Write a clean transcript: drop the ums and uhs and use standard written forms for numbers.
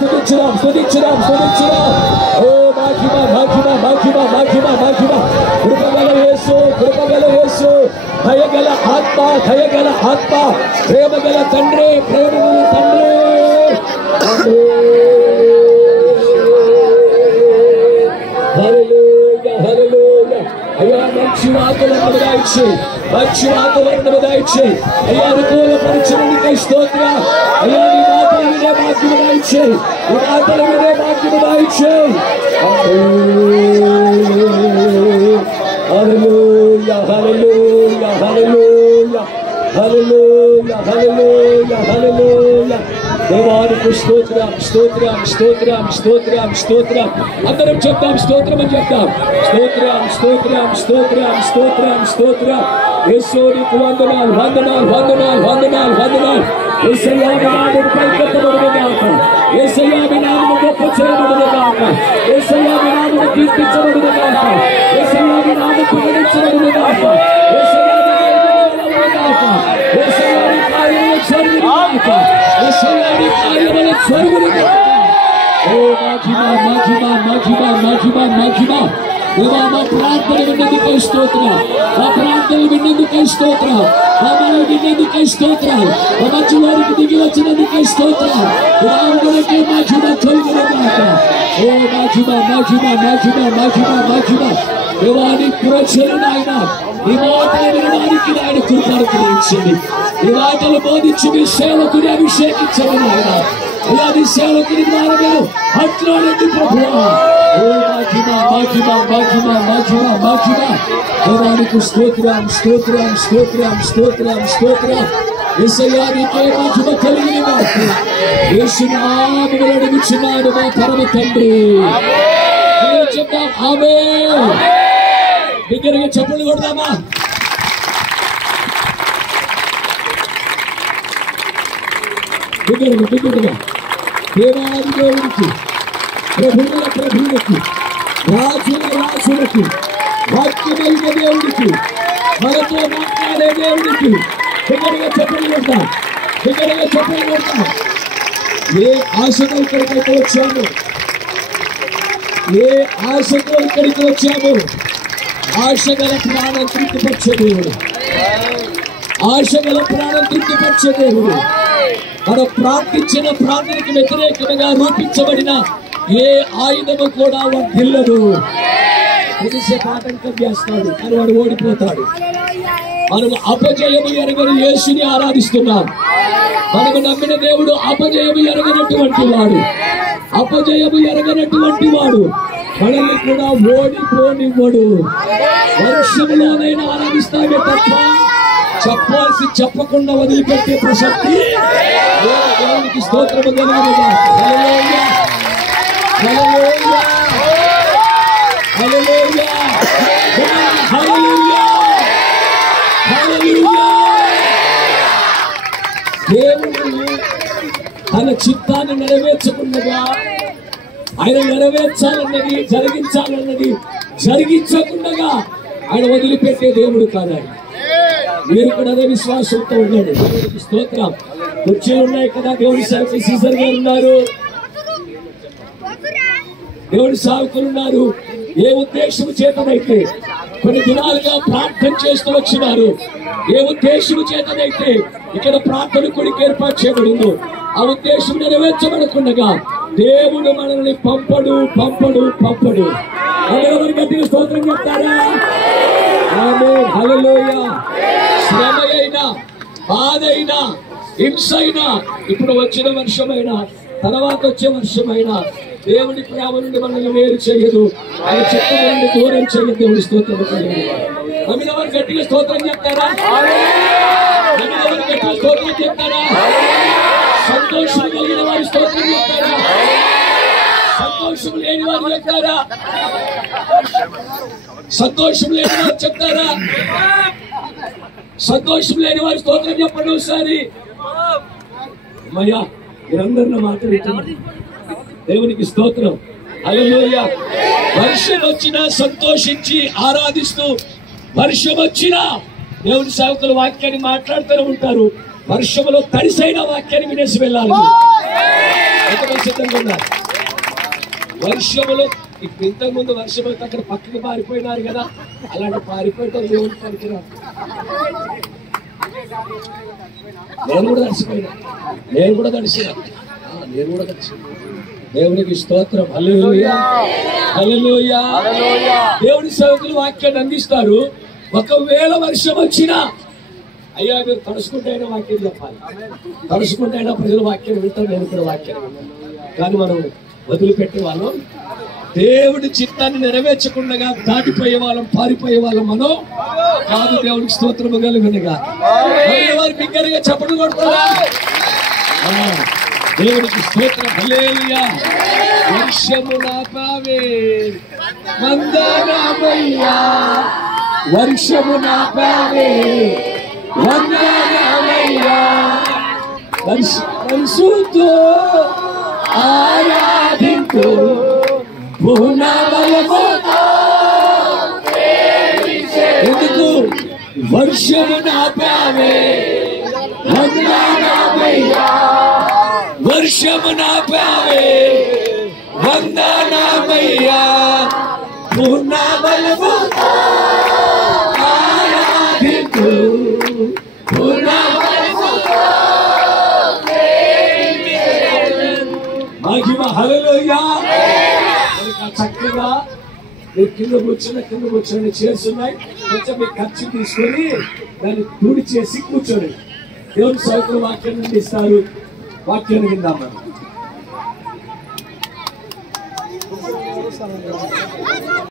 స్తుతించుదాం స్తుతించుదాం స్తుతించుదాం. ఓ మహిమ మహిమ మహిమ మహిమ మహిమ. కృపగల యేసు కృపగల యేసు, దయగల ఆత్మ దయగల ఆత్మ, ప్రేమగల తండ్రి ప్రేమగల తండ్రి. హల్లెలూయా హల్లెలూయా. అయ్యా మంచి వాతావరణం దయచే, మంచి వాతావరణం దయచే అయ్యా. అనుకూలపరిచినందుకై స్తోత్రం అయ్యా. నీ మాటలు వినే భాగ్యము దయచే, నీ మాటలు వినే భాగ్యము దయచే. హల్లెలూయా హల్లెలూయా హల్లెలూయా హల్లెలూయా హల్లెలూయా హల్లెలూయా. దేవానికి స్తోత్రం స్తోత్రం స్తోత్రం స్తోత్రం స్తోత్రం. అందరం చెప్తాం స్తోత్రం అని చెప్తాం. స్తోత్రం స్తోత్రం స్తోత్రం స్తోత్రం స్తోత్రం. యేసునికి వందనాలు వందనాలు వందనాలు వందనాలు వందనాలు. యేసయ్య మీ నామము పైకెత్తబడునుగాక, యేసయ్య మీ నామము గొప్ప చేయబడునుగాక, యేసయ్య మీ నామము కీర్తించబడునుగాక, యేసయ్య మీ నామము ప్రకటించబడునుగాక, యేసయ్య మీ నామము యేసయ్య మీ కార్యములు జరుగునుగాక, యేసయ్య మీ కార్యములు జరుగునుగాక. ఓ మహిమ మహిమ మహిమ మహిమ మహిమ. దేవా మా ప్రార్థన విన్నందుకై స్తోత్రం, మా ప్రార్థనలు విన్నందుకై స్తోత్రం, మా మనవి విన్నందుకై స్తోత్రం, మా మధ్యలోనికి దిగి వచ్చినందుకై స్తోత్రం. రాముడికి మహిమ కలుగునుగాక. ఓ మహిమ మహిమ మహిమ మహిమ మహిమ. దేవాని ప్రజలను ఆయన ఈ మాటలు వినడానికి ఆయన కృపను కలిగించండి. ఈ మాటలు బోధించి మీ సేవకుని అభిషేకించండి ఆయన. అయ్యా నీ సేవకుని ద్వారా మేము అట్లాడండి ప్రభువా. ఓ మహిమ మహిమ మహిమ మహిమ మహిమ. దేవానికి స్తోత్రం స్తోత్రం స్తోత్రం స్తోత్రం స్తోత్రం. యేసయ్యా నీకే మహిమ కలుగునుగాక. యేసు నామములో అడుగుచున్నాను మా పరమ తండ్రి. చెప్తాం ఆమేన్. దగ్గరగా చప్పట్లు కొడదామా? దగ్గరగా దగ్గరగా. దేవాది దేవుడికి, ప్రభువుల ప్రభువులకి, రాజుల రాజులకి, వాక్యమైన దేవుడికి, మనతో మాట్లాడే దేవుడికి దగ్గరగా చప్పట్లు కొడతాం. దగ్గరగా చప్పట్లు కొడతాం. ఏ ఆశతో ఇక్కడికైతే వచ్చాము, ఏ ఆశతో ఇక్కడికి వచ్చాము, ఆశగల ప్రాణం తృప్తిపరిచే దేవుడు, ఆశగల ప్రాణం తృప్తిపరిచే దేవుడు. మనం ప్రార్థించిన ప్రార్థనకి వ్యతిరేకంగా రూపించబడిన ఏ ఆయుధము కూడా వర్ధిల్లదు. కొద్దిసేపు ఆటంకం చేస్తాడు కానీ వాడు ఓడిపోతాడు. మనం అపజయము ఎరగని యేసుని ఆరాధిస్తున్నాం. మనము నమ్మిన దేవుడు అపజయము ఎరగనటువంటి వాడు, అపజయము ఎరగనటువంటి వాడు. మనల్ని కూడా ఓడిపోనివ్వడు. వర్షంలోనైనా ఆరాధిస్తామే తప్ప చెప్పాల్సి చెప్పకుండా వదిలిపెట్టే ప్రసక్తి దేవునికి స్తోత్రము కలుగునుగాక. హల్లెలూయా హల్లెలూయా హల్లెలూయా హల్లెలూయా హల్లెలూయా. దేవుడు తన చిత్తాన్ని నెరవేర్చకుండా, ఆయన నెరవేర్చాలన్నది జరిగించాలన్నది జరిగించకుండా ఆయన వదిలిపెట్టే దేవుడు కాదు. మీరు కూడా అదే విశ్వాసంతో ఉన్నాడు. దేవుడికి స్తోత్రం. కుర్చీలు ఉన్నాయి కదా, దేవుడి సేవకులు సీజర్ గారు ఉన్నారు, దేవుడి సేవకులు ఉన్నారు. ఏ ఉద్దేశము చేతనైతే కొన్ని దినాలుగా ప్రార్థన చేస్తూ వచ్చినారు, ఏ ఉద్దేశము చేతనైతే ఇక్కడ ప్రార్థన కొడికి ఏర్పాటు చేయబడిందో ఆ ఉద్దేశం నెరవేర్చబడకుండా దేవుడు మనల్ని పంపడు పంపడు పంపడు. ఎవరు గట్టిగా స్తోత్రం చెప్తారా? ఆమేన్ హల్లెలూయా. శ్రమ అయినా, బాధ అయినా, హింస అయినా, ఇప్పుడు వచ్చిన వర్షమైనా తర్వాత వచ్చే వర్షమైనా దేవుడి ప్రేమ నుండి మనల్ని వేరు చేయదు, ఆయన చిత్తం నుండి దూరం చేయదు. దేవుడి స్తోత్రం. నమ్మినవారు గట్టిగా స్తోత్రం చెప్తారా? నమ్మినవారు గట్టిగా స్తోత్రం చెప్తారా? సంతోషం కలిగిన వారి స్తోత్రం చెప్తారా? సంతోషం లేని వారు చెప్తారా? సంతోషం లేని వారు చెప్తారా? సంతోషం లేని వారి స్తోత్రం చెప్పండి ఒకసారి. అమ్మయ్యా మీరందరిలో మాట్లాడుతున్నారు. దేవునికి స్తోత్రం. హల్లెలూయా. వర్షం వచ్చినా సంతోషించి ఆరాధిస్తూ, వర్షం వచ్చినా దేవుని సేవకుల వాక్యాన్ని మాట్లాడుతూనే ఉంటారు. వర్షంలో తడిసైన వాక్యాన్ని వినేసి వెళ్ళాలి. ఎంతమంది సిద్ధంగా ఉన్నారు? వర్షములు ఇప్పుడు ఇంతకుముందు వర్షం అయితే అక్కడ పక్కకి పారిపోయినారు కదా, అలాంటి పారిపోయటం దేవుడికి పనికిరాదు. నేను కూడా తడిసిపోయినా, నేను కూడా తడిసినా. దేవునికి స్తోత్రం. హల్లెలూయా, హల్లెలూయా. దేవుడి సేవకులు వాక్యాన్ని అందిస్తారు. ఒకవేళ వర్షం వచ్చినా అయ్యా మీరు తడుచుకుంటే అయినా వాక్యం చెప్పాలి, తడుచుకుంటే అయినా ప్రజలు వాక్యం వింటారు, నేను కూడా వాక్యం వింటాను. కానీ మనం వదిలిపెట్టే వాళ్ళం, దేవుడి చిత్తాన్ని నెరవేర్చకుండా దాటిపోయే వాళ్ళం, పారిపోయే వాళ్ళం మనం కాదు. దేవుడికి స్తోత్రము కలుగునుగా. వారు బిగ్గరగా చప్పట్లు కొడతారా? దేవుడికి స్తోత్రం. హల్లెలూయా. వర్షము నాపావే వందనామయ్యా, వర్షము నాపావే వందనామయ్యా, వర్షంతో ఆరాధింతు పూర్ణబలముతో. ఎందుకు? వర్షము నాపావే వందనామయ్యా, వర్షము నాపావే వందనామయ్యా, పూర్ణబలముతో ఆరాధింతు పూర్ణబలముతో. మహిమ. హల్లెలూయా. చక్కగా మీరు కింద కూర్చొని చేస్తున్నాయి. కొంచెం మీ ఖర్చు తీసుకొని దాన్ని పూడి చేసి కూర్చొని దేవుని సేవకులు వాక్యాన్ని అందిస్తారు. వాక్యాన్ని విందాం.